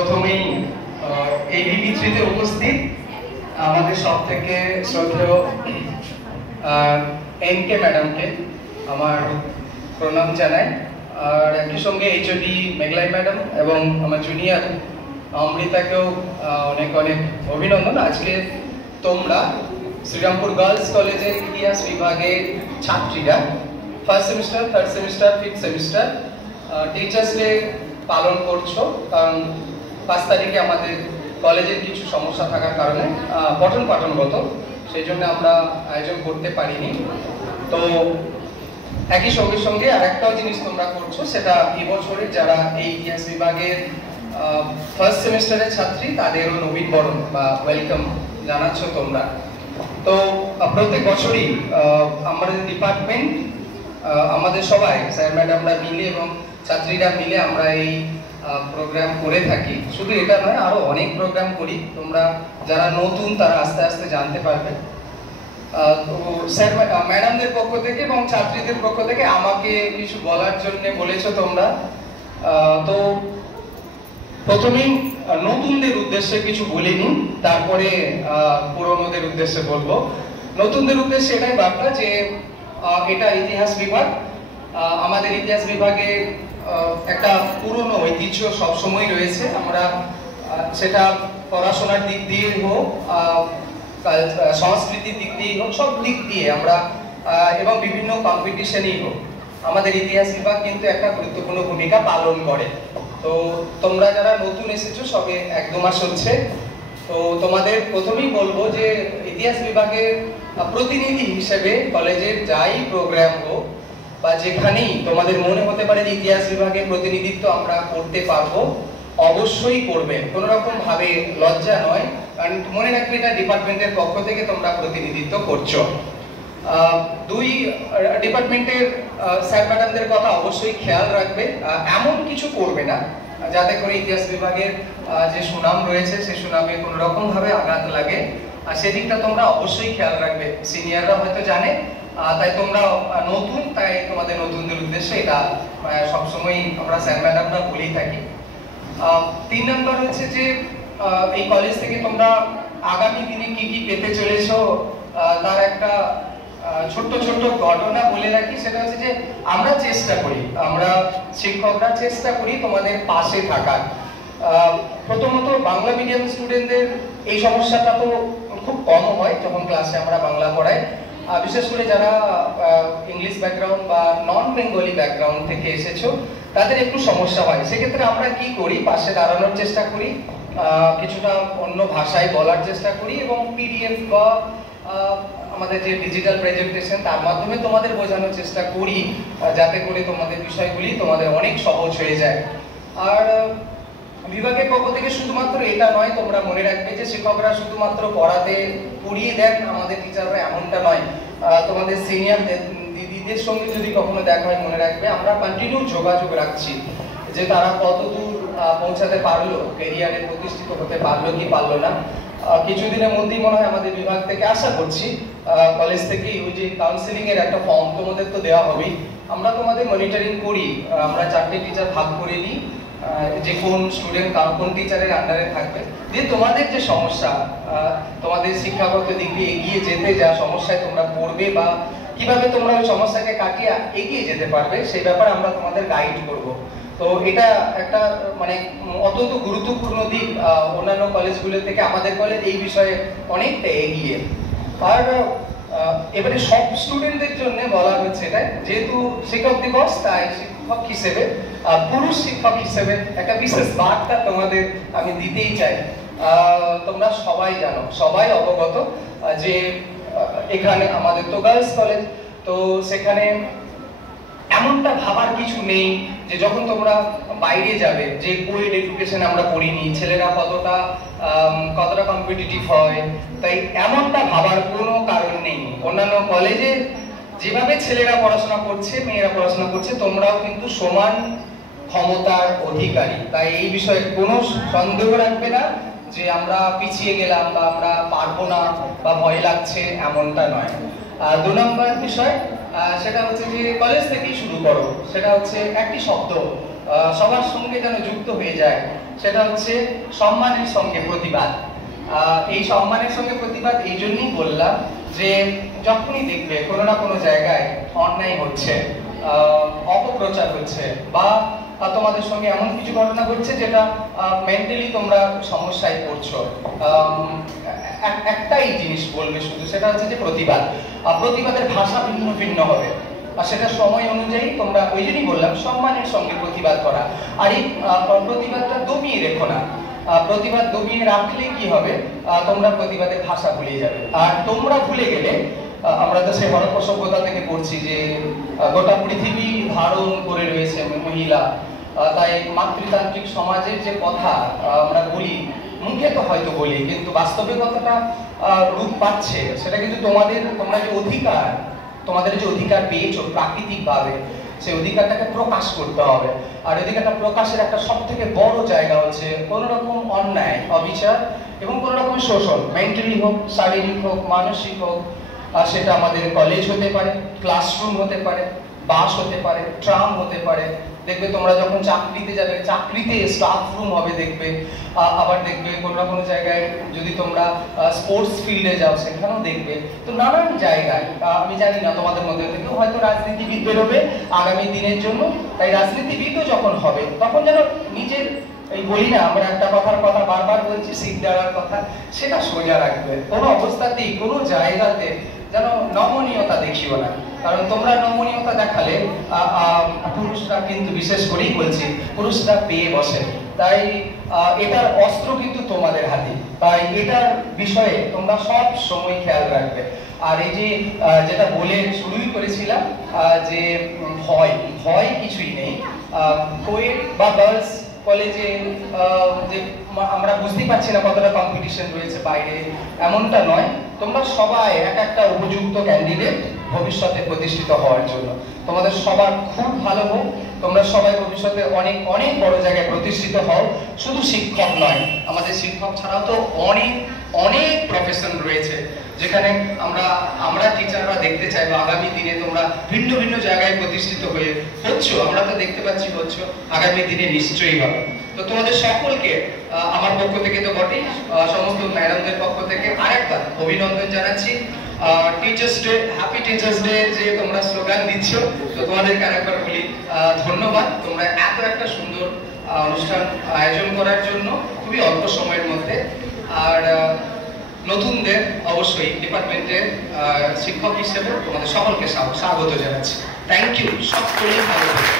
প্রথমেই এই বিবিত্রিতে উপস্থিত আমাদের সবথেকে শ্রদ্ধেয় এনকে ম্যাডামকে আমার প্রণাম জানাই। আর একই সঙ্গে এইচওডি মেঘলাই ম্যাডাম এবং আমার জুনিয়র অমৃতাকেও অনেক অনেক অভিনন্দন। আজকে তোমরা শ্রীরামপুর গার্লস কলেজের ইতিহাস বিভাগের ছাত্রীরা first semester, third semester, fifth semester teachers day পালন করছো। কারণ 5 তারিখে আমাদের কলেজের কিছু সমস্যা থাকার কারণে পঠন পাঠনগত সেই জন্য আমরা আয়োজন করতে পারিনি। তো একই সঙ্গে সঙ্গে আরেকটাও জিনিস তোমরা করছো, সেটা এবছরের যারা এই ইতিহাস বিভাগের ফার্স্ট সেমিস্টারের ছাত্রী তাদেরও নবীনবরণ বা ওয়েলকাম জানাচ্ছ তোমরা। তো প্রত্যেক বছরই আমাদের ডিপার্টমেন্ট আমাদের সবাই স্যার ম্যাডামরা মিলে এবং ছাত্রীরা মিলে আমরা এই প্রোগ্রাম করে থাকি। শুধু এটা নয়, আরো অনেক প্রোগ্রাম করি। তোমরা যারা নতুন তারা আস্তে আস্তে জানতে পারবে। তো স্যার ম্যাডামদের পক্ষ থেকে এবং ছাত্রীদের পক্ষ থেকে আমাকে কিছু বলার জন্য বলেছো তোমরা। তো প্রথমেই নতুনদের উদ্দেশ্যে কিছু বলে নিই, তারপরে পুরনোদের উদ্দেশ্যে বলবো। নতুনদের উদ্দেশ্যে এটাই বার্তা যে এটা ইতিহাস বিভাগ। আমাদের ইতিহাস বিভাগে একটা পুরনো ঐতিহ্য সবসময় রয়েছে। আমরা সেটা পড়াশোনার দিক দিয়ে হোক, সংস্কৃতির দিক দিয়ে হোক, সব দিক দিয়ে আমরা এবং বিভিন্ন কম্পিটিশনেই হোক, আমাদের ইতিহাস বিভাগ কিন্তু একটা গুরুত্বপূর্ণ ভূমিকা পালন করে। তো তোমরা যারা নতুন এসেছো, সবে 1-2 মাস হচ্ছে, তো তোমাদের প্রথমেই বলবো যে ইতিহাস বিভাগের প্রতিনিধি হিসেবে কলেজের যাই প্রোগ্রাম হোক বা যেখানেই তোমাদের মনে হতে পারে যে ইতিহাস বিভাগের প্রতিনিধিত্ব আমরা করতে পারবো, অবশ্যই করবে। কোনো রকম ভাবে লজ্জা নয়, কারণ মনে রাখবে এটা ডিপার্টমেন্টের পক্ষ থেকে তোমরা প্রতিনিধিত্ব করছো। 2 ডিপার্টমেন্টের স্যার ম্যাডামদের কথা অবশ্যই খেয়াল রাখবে। এমন কিছু করবে না যাতে করে ইতিহাস বিভাগের যে সুনাম রয়েছে সে সুনামে কোনো রকম ভাবে আঘাত লাগে, আর সেদিকটা তোমরা অবশ্যই খেয়াল রাখবে। সিনিয়ররা হয়তো জানে, তাই তোমরা নতুন, তাই তোমাদের নতুনদের উদ্দেশ্যে এটা সবসময় আমরা স্যার ম্যাডামরা বলেই থাকি। 3 নম্বর হচ্ছে যে এই কলেজ থেকে তোমরা আগামী দিনে কি কি পেতে চলেছো তার একটা ছোট্ট ছোট্ট ঘটনা বলে রাখি। সেটা হচ্ছে যে আমরা চেষ্টা করি, আমরা শিক্ষকরা চেষ্টা করি তোমাদের পাশে থাকার। প্রথমত বাংলা মিডিয়াম স্টুডেন্টদের এই সমস্যাটা তো খুব কম হয় যখন ক্লাসে আমরা বাংলা পড়াই। বিশেষ করে যারা ইংলিশ ব্যাকগ্রাউন্ড বা নন বেঙ্গলি ব্যাকগ্রাউন্ড থেকে এসেছো তাদের একটু সমস্যা হয়। সেক্ষেত্রে আমরা কি করি, পাশে দাঁড়ানোর চেষ্টা করি, কিছুটা অন্য ভাষায় বলার চেষ্টা করি এবং পিডিএফ বা আমাদের যে ডিজিটাল প্রেজেন্টেশন তার মাধ্যমে তোমাদের বোঝানোর চেষ্টা করি, যাতে করে তোমাদের বিষয়গুলি তোমাদের অনেক সহজ হয়ে যায়। আর বিভাগের পক্ষ থেকে শুধুমাত্র এটা নয়, তোমরা মনে রাখবে যে শিক্ষকরা শুধুমাত্র পড়িয়ে দেন আমাদের টিচাররা, এমনটা নয়। তোমাদের সিনিয়র দিদিদের সঙ্গে যদি কখনো দেখা হয়, মনে রাখবে আমরা কন্টিনিউ যোগাযোগ রাখছি যে তারা কতদূর পৌঁছাতে পারলো, ক্যারিয়ারে প্রতিষ্ঠিত হতে পারলো কি পারলো না। কিছুদিনের মধ্যেই মনে হয় আমাদের বিভাগ থেকে আশা করছি কলেজ থেকে ওই যে কাউন্সিলিং এর একটা ফর্ম তোমাদের তো দেওয়া হবেই। আমরা তোমাদের মনিটরিং করি, আমরা 4টে টিচার ভাগ করে নিই যে কোন স্টুডেন্ট কোন টিচারের আন্ডারে থাকবে, যে তোমাদের যে সমস্যা, তোমাদের শিক্ষাগত দিক দিয়ে এগিয়ে যেতে যা সমস্যায় তোমরা পড়বে বা কিভাবে তোমরা ওই সমস্যাকে কাটিয়ে এগিয়ে যেতে পারবে সেই ব্যাপারে আমরা তোমাদের গাইড করব। তো এটা একটা মানে অত্যন্ত গুরুত্বপূর্ণ দিক। অন্যান্য কলেজগুলো থেকে আমাদের কলেজ এই বিষয়ে অনেকটা এগিয়ে। আর এবারে সব স্টুডেন্টদের জন্য বলা হচ্ছে এটা, যেহেতু শিক্ষক দিবস, তাই শিক্ষক হিসেবে, পুরুষ শিক্ষক হিসেবে একটা বিশেষ বার্তা তোমাদের আমি দিতেই চাই। তোমরা সবাই জানো, সবাই অবগত যে এখানে আমাদের তো গার্লস কলেজ, তো সেখানে এমনটা ভাবার কিছু নেই যে যখন তোমরা বাইরে যাবে যে কোয়েড এডুকেশন আমরা পড়িনি, ছেলেরা কতটা কম্পিটিটিভ হয়, তাই এমনটা ভাবার কোনো কারণ নেই। অন্যান্য কলেজে যেভাবে ছেলেরা পড়াশোনা করছে, মেয়েরা পড়াশোনা করছে, তোমরাও কিন্তু সমান ক্ষমতার অধিকারী। তাই এই বিষয়ে কোনো সন্দেহ রাখবে না যে আমরা পিছিয়ে গেলাম বা আমরা পারবো না বা ভয় লাগছে, এমনটা নয়। 2 নম্বর বিষয় সেটা হচ্ছে যে কলেজ থেকেই শুরু করো। সেটা হচ্ছে একটি শব্দ সবার সঙ্গে যেন যুক্ত হয়ে যায়, সেটা হচ্ছে সম্মানের সঙ্গে প্রতিবাদ। এই সম্মানের সঙ্গে প্রতিবাদ এই জন্যই বললাম যে যখনই দেখবে কোনো না কোনো জায়গায় অন্যায় হচ্ছে, অপপ্রচার হচ্ছে, বা তোমাদের সঙ্গে এমন কিছু ঘটনা ঘটছে যেটা মেন্টালি তোমরা সমস্যায় পড়ছো, একটাই জিনিস বলবে শুধু, সেটা হচ্ছে যে প্রতিবাদ। প্রতিবাদের ভাষা ভিন্ন ভিন্ন হবে, আর সেটা সময় অনুযায়ী তোমরা, ওই জন্যই বললাম সম্মানের সঙ্গে প্রতিবাদ করা। আর এই প্রতিবাদটা দমিয়ে রেখো না। প্রতিবাদ দমিয়ে রাখলে কি হবে, তোমরা প্রতিবাদের ভাষা ভুলে যাবে। আর তোমরা ভুলে গেলে, আমরা তো সেই হরপ্পা সভ্যতা থেকে পড়ছি যে গোটা পৃথিবী ধারণ করে রয়েছে মহিলা, তাই মাতৃতান্ত্রিক সমাজের যে কথা আমরা বলি, মুখে তো হয়তো বলি, কিন্তু বাস্তবিকতাটা রূপ পাচ্ছে সেটা কিন্তু তোমরা যে অধিকার, তোমাদের যে অধিকার পেয়েছো প্রাকৃতিকভাবে, সেই অধিকারটাকে প্রকাশ করতে হবে। আর অধিকারটা প্রকাশের একটা সব থেকে বড় জায়গা হচ্ছে কোনো রকম অন্যায়, অবিচার এবং কোনো রকম শোষণ, মেন্টালি হোক, শারীরিক হোক, মানসিক হোক, সেটা আমাদের কলেজ হতে পারে, ক্লাসরুম হতে পারে, বাস হতে পারে, ট্রাম হতে পারে। দেখবে তোমরা যখন চাকরিতে যাবে, চাকরিতে স্টাফ রুম হবে দেখবে, আবার দেখবে কোনো না কোনো জায়গায় যদি তোমরা স্পোর্টস ফিল্ডে যাও সেখানেও দেখবে। তো নানান জায়গায়, আমি জানি না তোমাদের মধ্যে থেকেও হয়তো রাজনীতিবিদ বেরোবে আগামী দিনের জন্য, তাই রাজনীতিবিদও যখন হবে তখন যেন নিজের, এই বলি না আমরা একটা কথা বারবার বলছি, সিট দেওয়ার কথা, সেটা সোজা রাখবে। কোনো অবস্থাতেই কোনো জায়গাতে যেন নমনীয়তা দেখিও না, কারণ তোমরা নমনীয়তা দেখালে পুরুষরা কিন্তু, বিশেষ করেই বলছি, পুরুষরা পেয়ে বসে। তাই এটার অস্ত্র কিন্তু তোমাদের হাতে, তাই এটার বিষয়ে তোমরা সব সময় খেয়াল রাখবে। আর এই যে যেটা বলে শুরুই করেছিলাম যে ভয় কিছুই নেই। কোয়েট বা গার্লস কলেজে যে আমরা বুঝতে পারছি না কতটা কম্পিটিশন রয়েছে বাইরে, এমনটা নয়। তোমরা সবাই একটা উপযুক্ত ক্যান্ডিডেট ভবিষ্যতে প্রতিষ্ঠিত হওয়ার জন্য। তোমাদের সবার খুব ভালো হোক, তোমরা সবাই ভবিষ্যতে অনেক অনেক বড় জায়গায় প্রতিষ্ঠিত হও। শুধু শিক্ষক নয়, আমাদের শিক্ষক ছাড়াও তো অনেক অনেক প্রফেশন রয়েছে, যেখানে আমরা টিচাররা দেখতে চাইবো আগামী দিনে তোমরা ভিন্ন ভিন্ন জায়গায় প্রতিষ্ঠিত হয়ে হচ্ছো। আমরা তো দেখতে পাচ্ছি হচ্ছো, আগামী দিনে নিশ্চয়ই হবে। তো তোমাদের সকলকে আমার পক্ষ থেকে তো বটেই, সমস্ত ম্যাডামদের পক্ষ থেকে আরেকবার অভিনন্দন জানাচ্ছি। Teachers day, happy teachers day যে তোমরা স্লোগান দিচ্ছ, তো তোমাদেরকে আরেকবার বলি ধন্যবাদ। তোমরা এত একটা সুন্দর অনুষ্ঠান আয়োজন করার জন্য খুবই অল্প সময়ের মধ্যে। আর নতুনদের অবশ্যই ডিপার্টমেন্টের শিক্ষক হিসেবে তোমাদের সকলকে স্বাগত জানাচ্ছি। থ্যাংক ইউ, সকলেই ভালো থাকবে।